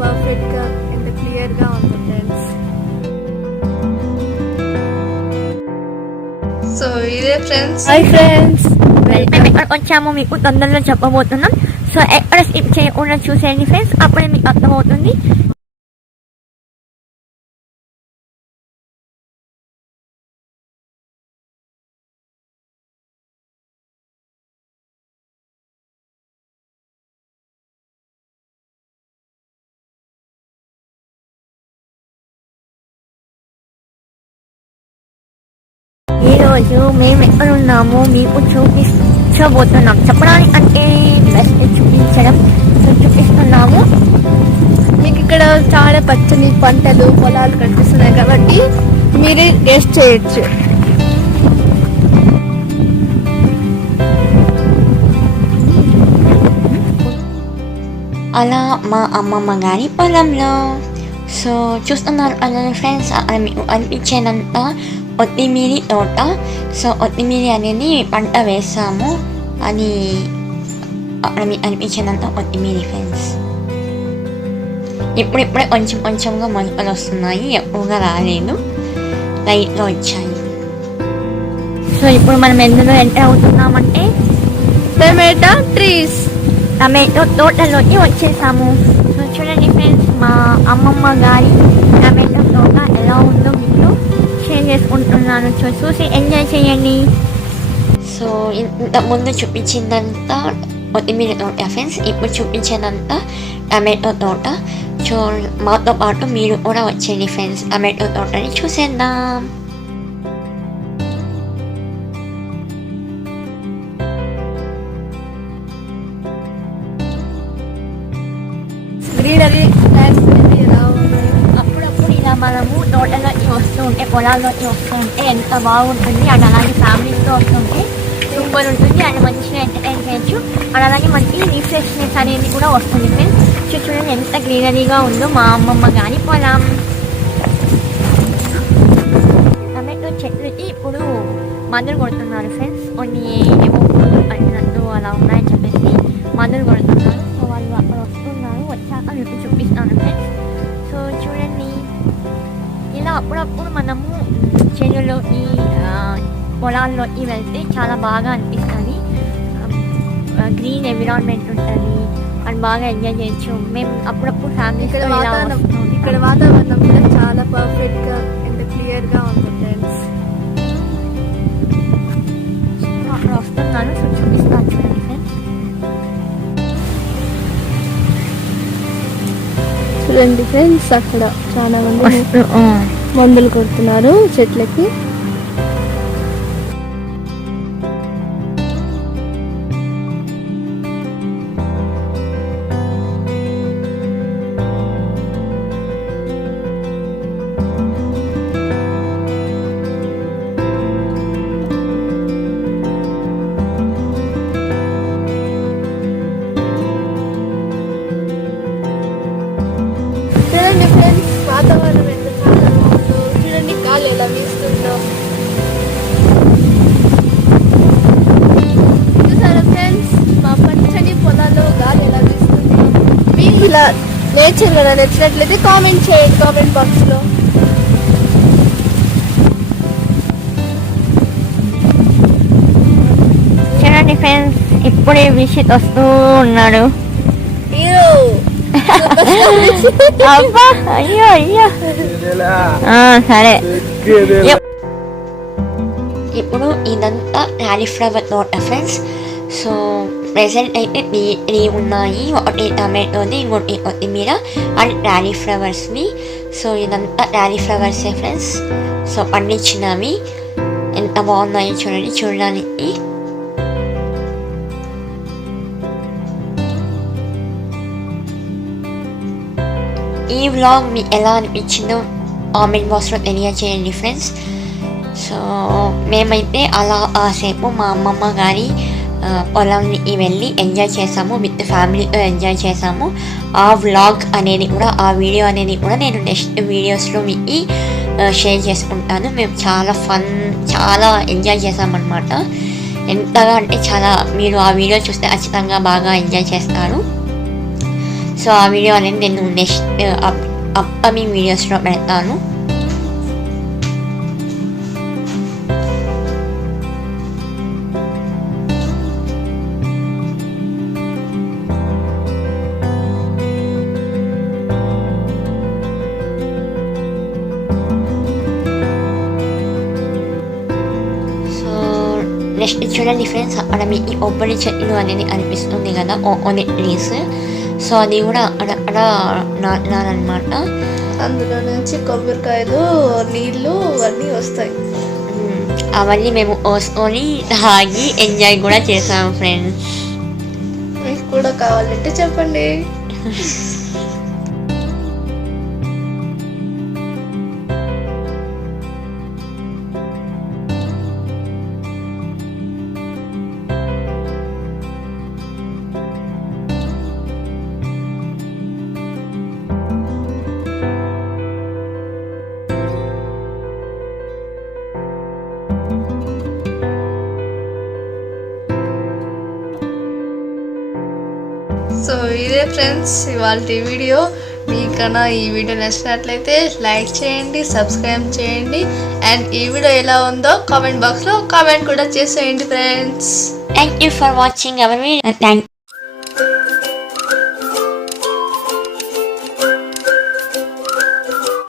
పర్ఫెక్ట్గా ఎంత క్లియర్గా ఉంది ఫ్రెండ్స్. సో ఇదే ఫ్రెండ్స్. హాయ్ ఫ్రెండ్స్, వచ్చాము మీకు తొందరలో చెప్పబోతున్నాం. సో ఎక్కడ స్కిప్ చేయకుండా చూసేయండి ఫ్రెండ్స్, అప్పుడే మీకు అర్థమవుతుంది. ఈరోజు మేము ఎక్కడ ఉన్నాము మీకు చూపించబోతున్నాం. చెప్పడానికి అంటే బెస్ట్ చూపించడం. సో చూపిస్తున్నాము మీకు ఇక్కడ చాలా పచ్చని పంటలు పొలాలు కనిపిస్తున్నాయి కాబట్టి మీరే గెస్ట్ చేయొచ్చు. అలా మా అమ్మమ్మ గారి పొలంలో. సో చూస్తున్నారు అలానే ఫ్రెండ్స్, మీకు అనిపించేదంతా కొత్తిమీరి తోట. సో కొత్తిమీరి అనేది పంట వేసాము, అది అక్కడ మీకు అనిపించేదంతా కొత్తిమీరి ఫ్రెండ్స్. ఇప్పుడిప్పుడే కొంచెం కొంచెంగా మొలకలు వస్తున్నాయి, ఎక్కువగా రాలేదు, లైట్గా వచ్చాయి. సో ఇప్పుడు మనం ఎందులో ఎంటర్ అవుతున్నామంటే టమాటో ట్రీస్, టమాటో తోటలోకి వచ్చేసాము. సో చూడండి ఫ్రెండ్స్, మా అమ్మమ్మ గారి టమాటో తోట ఎలా ఉందో మీకు షేర్ చేసుకుంటున్నాను. చూసి ఎంజాయ్ చేయండి. సో ఇంతకుముందు చూపించిందంతా కొత్తిమీర తోట ఫ్రెండ్స్, ఇప్పుడు చూపించేదంతా టమాటో తోట. సో మాతో పాటు మీరు కూడా వచ్చేయండి ఫ్రెండ్స్, టమాటో తోటని చూసేద్దాం. గ్రీనరీ ఎలా ఉన్నాయి. అప్పుడప్పుడు ఇలా మనము తోటలోకి వస్తూ ఉంటే, పొలాల్లోకి వస్తూ ఉంటే ఎంత బాగుంటుంది. అండ్ అలాగే ఫ్యామిలీతో వస్తుంటే సూపర్ ఉంటుంది, అండ్ మంచిగా ఎంటర్టైన్ చేయొచ్చు. అండ్ అలాగే మనకి రిఫ్రెష్నెస్ అనేది కూడా వస్తుంది ఫ్రెండ్స్. చూడండి ఎంత గ్రీనరీగా ఉందో మా అమ్మమ్మ గారి పొలం. టమాటో చెట్లకి ఇప్పుడు మందులు కొడుతున్నారు ఫ్రెండ్స్. కొన్ని ఏమో పడినట్టు అలా ఉన్నాయని చెప్పేసి మందులు కొడుతున్నారు. సో వాళ్ళు అక్కడ వస్తున్నారు, వచ్చాక మీకు చూపిస్తాను ఫ్రెండ్స్. సో చూడండి, ఇలా అప్పుడప్పుడు మనము చెరువులోకి పొలాల్లోకి వెళ్తే చాలా బాగా అనిపిస్తుంది. గ్రీన్ ఎన్విరాన్మెంట్ ఉంటుంది అండ్ బాగా ఎంజాయ్ చేయొచ్చు. మేము అప్పుడప్పుడు ఫ్యామిలీస్ ఇక్కడ వాతావరణం కూడా చాలా పర్ఫెక్ట్గా ఎంత క్లియర్గా ఉంది ఫ్రెండ్స్. అక్కడ వస్తున్నాను, సో చూపిస్తాను చూడండి ఫ్రెండ్స్. చూడండి ఫ్రెండ్స్, అక్కడ చాలా మంది మందులు కొడుతున్నారు చెట్లకి. చూడండి ఫ్రెండ్స్, వాతావరణం ఎంత చాలా బాగుందో. చూడండి గాలి ఎలా వీస్తుందో. చూసారా ఫ్రెండ్స్, మా పచ్చని పొలాల్లో గాలి ఎలా వీస్తుందో. మీకు ఇలా నేచర్ కదా నచ్చినట్లయితే కామెంట్ చేయండి కామెంట్ బాక్స్ లో. చూడండి ఫ్రెండ్స్, ఇప్పుడే విషిత్ వస్తూ ఉన్నాడు. హీరో అబ్బా, అయ్యో అయ్యో, సరే. ఇప్పుడు ఇదంతా కాలీఫ్లవర్ తోట ఫ్రెండ్స్. సో ప్రెసెంట్ అయితే త్రీ ఉన్నాయి, ఒకటి టమాటోది, ఇంకోటి కొత్తిమీర అండ్ కాలీఫ్లవర్స్వి. సో ఇదంతా కాలీఫ్లవర్సే ఫ్రెండ్స్. సో పండించినవి ఎంత బాగున్నాయో చూడండి చూడడానికి. ఈ వ్లాగ్ మీకు ఎలా అనిపించిందో కామెంట్ బాక్స్లో తెలియచేయండి ఫ్రెండ్స్. సో మేమైతే అలా ఆసేపు మా అమ్మమ్మ గారి పొలంకి వెళ్ళి ఎంజాయ్ చేసాము, విత్ ఫ్యామిలీతో ఎంజాయ్ చేసాము. ఆ వ్లాగ్ అనేది కూడా, ఆ వీడియో అనేది కూడా నేను నెక్స్ట్ వీడియోస్లో మీకు షేర్ చేసుకుంటాను. మేము చాలా ఎంజాయ్ చేసామన్నమాట. ఎంతగా అంటే చాలా, మీరు ఆ వీడియో చూస్తే ఖచ్చితంగా బాగా ఎంజాయ్ చేస్తారు. సో ఆ వీడియో అనేది నేను నెక్స్ట్ అప్కమింగ్ వీడియోస్లో పెడతాను. నెక్స్ట్ చూడండి ఫ్రెండ్స్, అక్కడ మీకు కొబ్బరి చెట్లు అనేది అనిపిస్తుంది కదా, కోకోనట్ ట్రీస్. సో అది కూడా అక్కడ నాటినారనమాట. అందులో నుంచి కొబ్బరికాయలు, నీళ్ళు అన్నీ వస్తాయి. అవన్నీ మేము పోసుకొని తాగి ఎంజాయ్ కూడా చేసాము ఫ్రెండ్స్. మీకు కూడా కావాలంటే చెప్పండి. సో ఇదే ఫ్రెండ్స్ ఇవాళ వీడియో. మీకన్నా ఈ వీడియో నచ్చినట్లయితే లైక్ చేయండి, సబ్స్క్రైబ్ చేయండి, అండ్ ఈ వీడియో ఎలా ఉందో కామెంట్ బాక్స్లో కామెంట్ కూడా చేసేయండి friends. Thank you for watching our video.